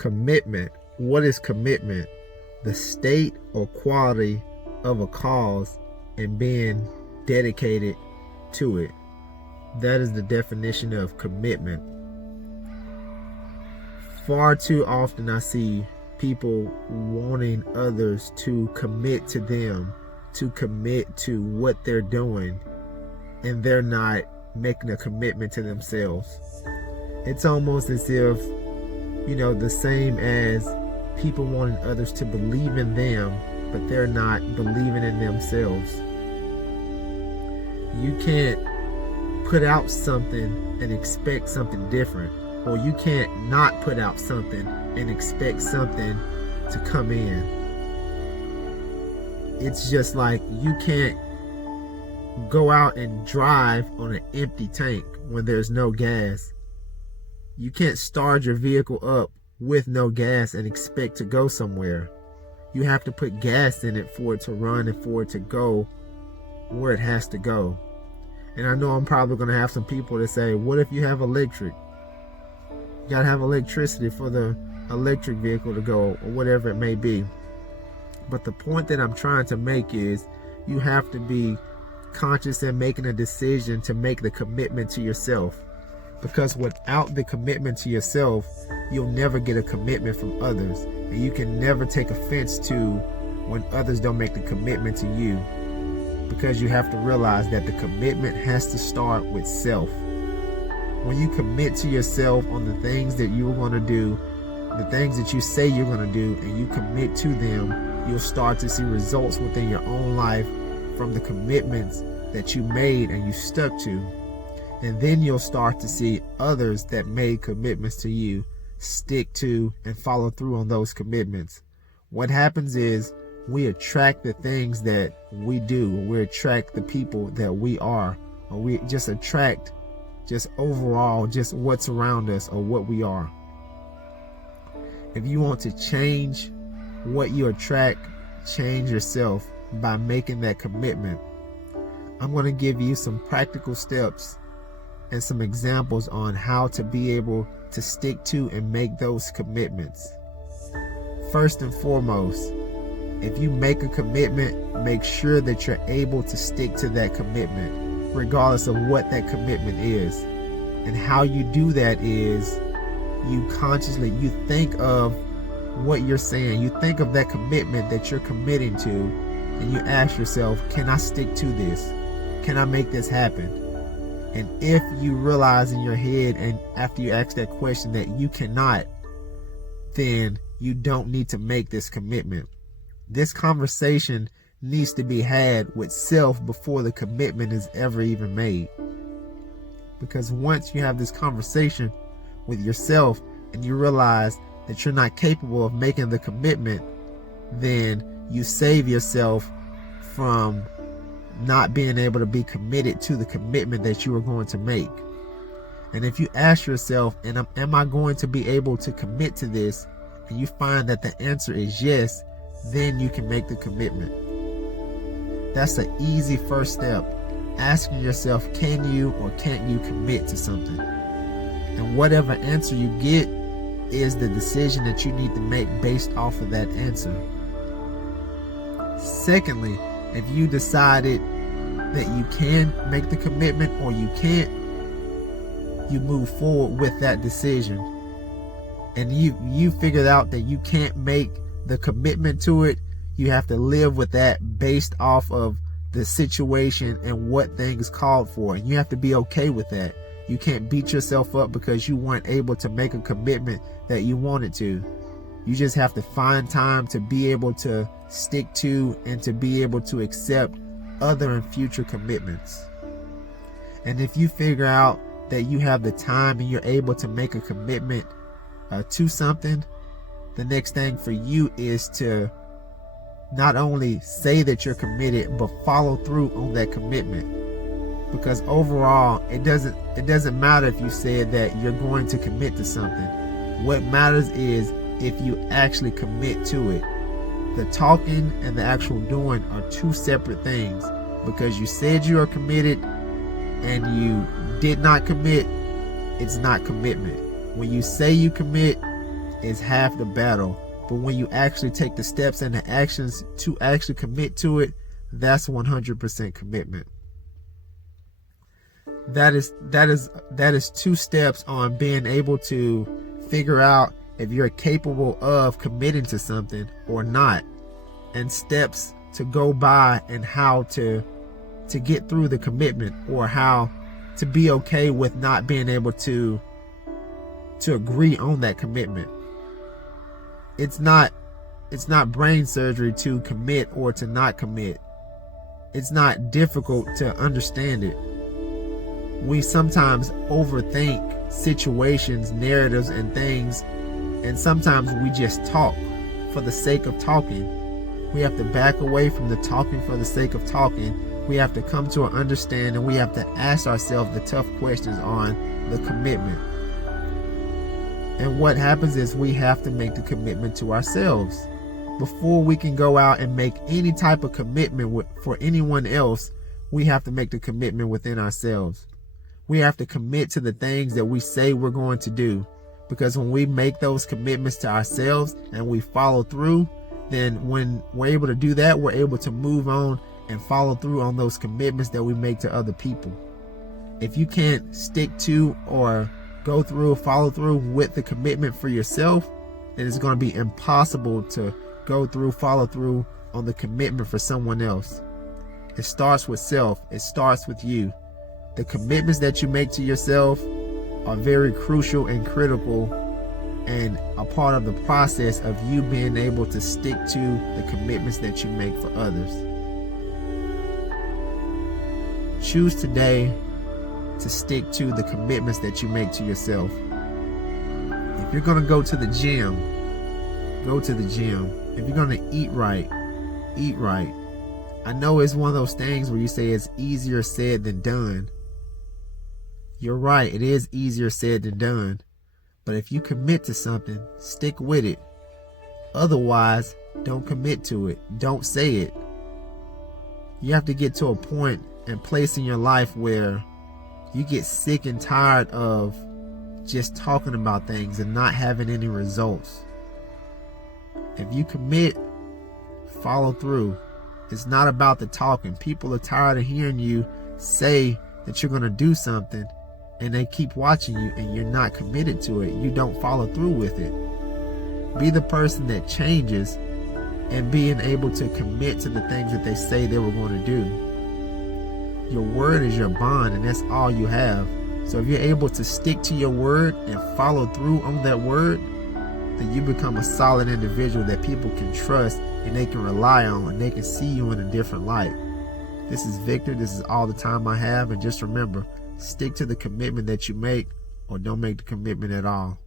Commitment. What is commitment? The state or quality of a cause and being dedicated to it. That is the definition of commitment. Far too often I see people wanting others to commit to them, to commit to what they're doing, and they're not making a commitment to themselves. It's almost as if, the same as people wanting others to believe in them, but they're not believing in themselves. You can't put out something and expect something different, or you can't not put out something and expect something to come in. It's just like you can't go out and drive on an empty tank when there's no gas. You can't start your vehicle up with no gas and expect to go somewhere. You have to put gas in it for it to run and for it to go where it has to go. And I know I'm probably going to have some people that say, what if you have electric? You got to have electricity for the electric vehicle to go, or whatever it may be. But the point that I'm trying to make is you have to be conscious in making a decision to make the commitment to yourself. Because without the commitment to yourself, you'll never get a commitment from others. And you can never take offense to when others don't make the commitment to you. Because you have to realize that the commitment has to start with self. When you commit to yourself on the things that you're going to do, the things that you say you're going to do, and you commit to them, you'll start to see results within your own life from the commitments that you made and you stuck to. And then you'll start to see others that made commitments to you stick to and follow through on those commitments. What happens is we attract the things that we do. We attract the people that we are. Or we just attract just overall just what's around us or what we are. If you want to change what you attract, change yourself by making that commitment. I'm going to give you some practical steps and some examples on how to be able to stick to and make those commitments. First and foremost, if you make a commitment, make sure that you're able to stick to that commitment, regardless of what that commitment is. And how you do that is you think of what you're saying. You think of that commitment that you're committing to, and you ask yourself, can I stick to this? Can I make this happen? And if you realize in your head, and after you ask that question, that you cannot, then you don't need to make this commitment. This conversation needs to be had with self before the commitment is ever even made. Because once you have this conversation with yourself and you realize that you're not capable of making the commitment, then you save yourself from not being able to be committed to the commitment that you are going to make. And if you ask yourself, am I going to be able to commit to this? And you find that the answer is yes, then you can make the commitment. That's an easy first step. Asking yourself, can you or can't you commit to something? And whatever answer you get is the decision that you need to make based off of that answer. Secondly, if you decided that you can make the commitment or you can't, you move forward with that decision. And you figured out that you can't make the commitment to it, you have to live with that based off of the situation and what things called for. And you have to be okay with that. You can't beat yourself up because you weren't able to make a commitment that you wanted to. You just have to find time to be able to stick to and to be able to accept other and future commitments. And if you figure out that you have the time and you're able to make a commitment to something, the next thing for you is to not only say that you're committed, but follow through on that commitment. Because overall, it doesn't matter if you said that you're going to commit to something. What matters is if you actually commit to it. The talking and the actual doing are two separate things. Because you said you are committed and you did not commit, it's not commitment. When you say you commit is half the battle. But when you actually take the steps and the actions to actually commit to it, that's 100% commitment. That is 2 steps on being able to figure out if you're capable of committing to something or not, and steps to go by and how to get through the commitment, or how to be okay with not being able to agree on that commitment. It's not brain surgery to commit or to not commit. It's not difficult to understand it. We sometimes overthink situations, narratives, and things, and sometimes we just talk for the sake of talking. We have to back away from the talking for the sake of talking. We have to come to an understanding. We have to ask ourselves the tough questions on the commitment. And what happens is we have to make the commitment to ourselves. Before we can go out and make any type of commitment for anyone else, we have to make the commitment within ourselves. We have to commit to the things that we say we're going to do. Because when we make those commitments to ourselves and we follow through, then when we're able to do that, we're able to move on and follow through on those commitments that we make to other people. If you can't stick to or go through, follow through with the commitment for yourself, then it's going to be impossible to go through, follow through on the commitment for someone else. It starts with self. It starts with you. The commitments that you make to yourself are very crucial and critical, and a part of the process of you being able to stick to the commitments that you make for others. Choose today to stick to the commitments that you make to yourself. If you're going to go to the gym, go to the gym. If you're going to eat right, eat right. I know it's one of those things where you say it's easier said than done. You're right, it is easier said than done. But if you commit to something, stick with it. Otherwise, don't commit to it. Don't say it. You have to get to a point and place in your life where you get sick and tired of just talking about things and not having any results. If you commit, follow through. It's not about the talking. People are tired of hearing you say that you're going to do something, and they keep watching you and you're not committed to it. You don't follow through with it. Be the person that changes and being able to commit to the things that they say they were going to do. Your word is your bond, and that's all you have. So if you're able to stick to your word and follow through on that word, then you become a solid individual that people can trust and they can rely on, and they can see you in a different light. This is Victor. This is all the time I have. And just remember, stick to the commitment that you make, or don't make the commitment at all.